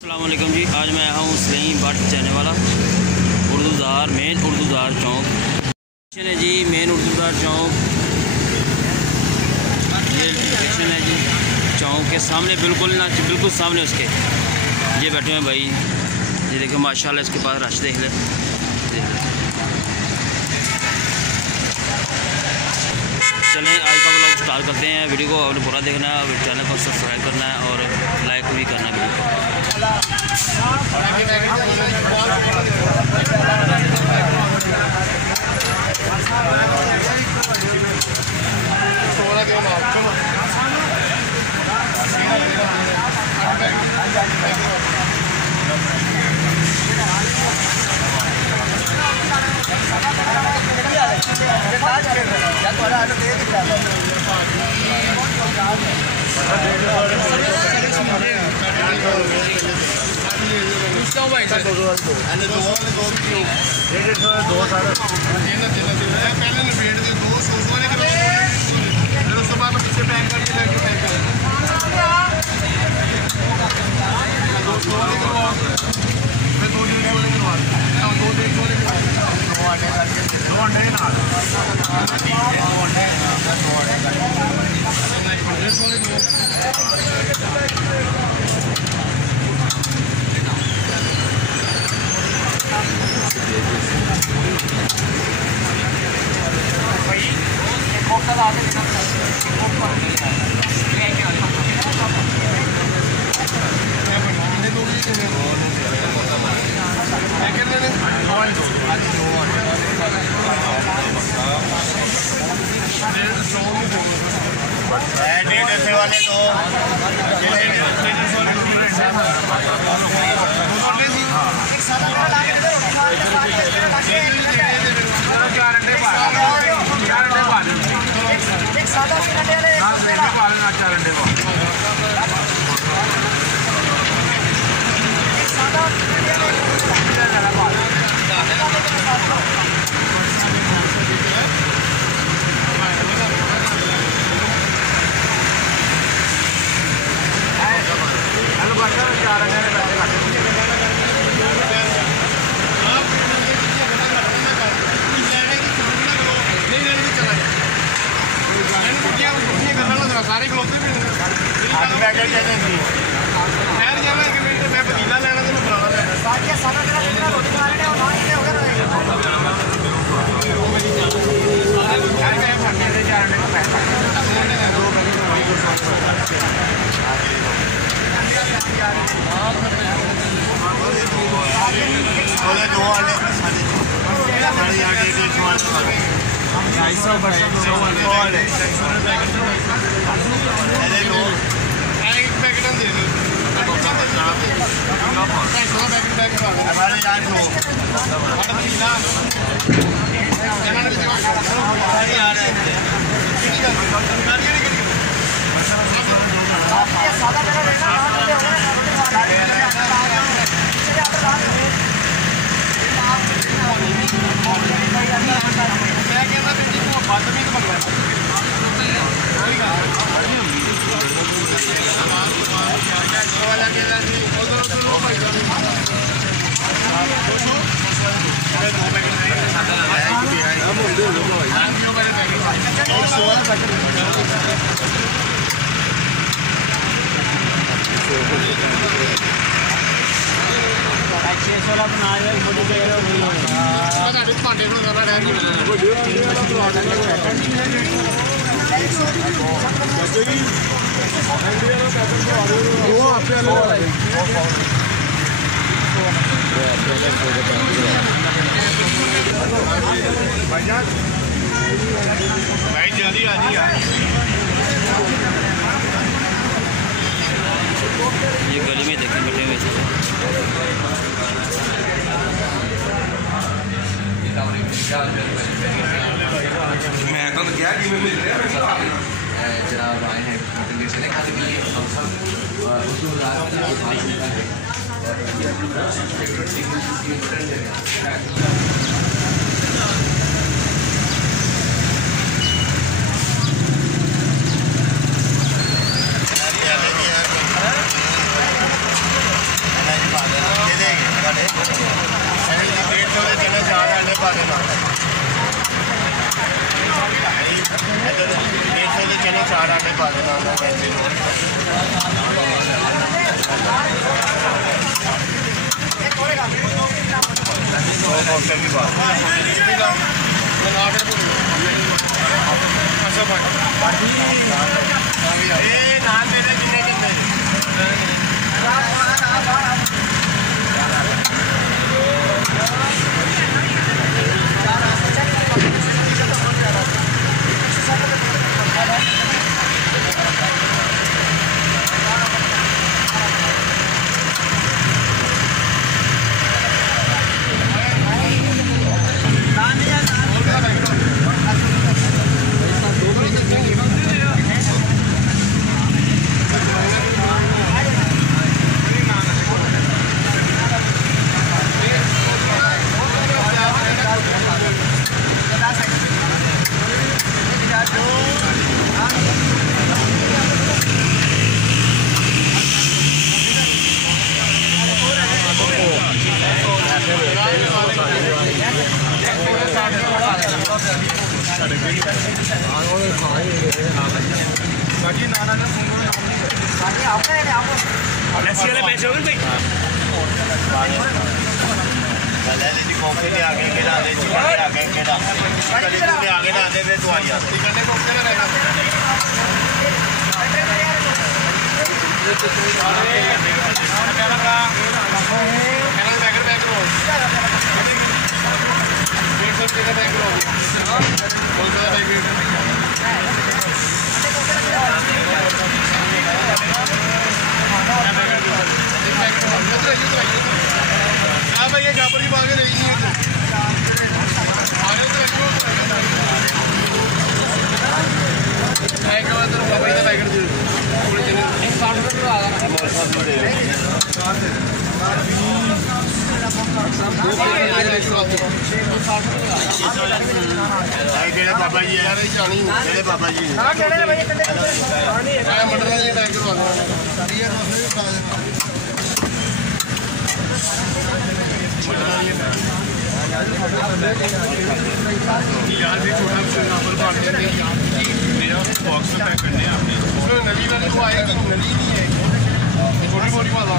अस्सलाम वालेकुम जी। आज मैं आया हूँ सलीम भट्ट जाने वाला मेन उर्दूदार चौक है जी। मेन उर्दूदार चौक ये लोकेशन है जी। चौक के सामने बिल्कुल सामने उसके ये बैठे हैं भाई। ये देखो माशाल्लाह इसके पास रश देख ले। चलें आज का व्लॉग स्टार्ट करते हैं। वीडियो को आपने पूरा देखना है और चैनल को सब्सक्राइब करना है और लाइक भी करना है सारे खलोते भी मैं पतीला लेना तो मैं बनाना भाई जल्दी आ जी यार। ये गली में देखें बैठे हुए मैं तो क्या कि मिल रहा है जनाब आए हैं खाने के लिए बाबा जी बाबा जी बॉक्स पैक करने आपने नली वाली वो आएगी नली नहीं है छोटी मोटी वाला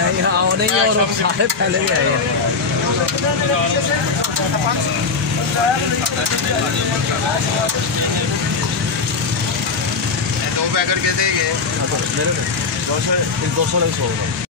नहीं हाँ नहीं और सारे पहले भी आए हैं पैकेट कहते हैं ये 200 200 100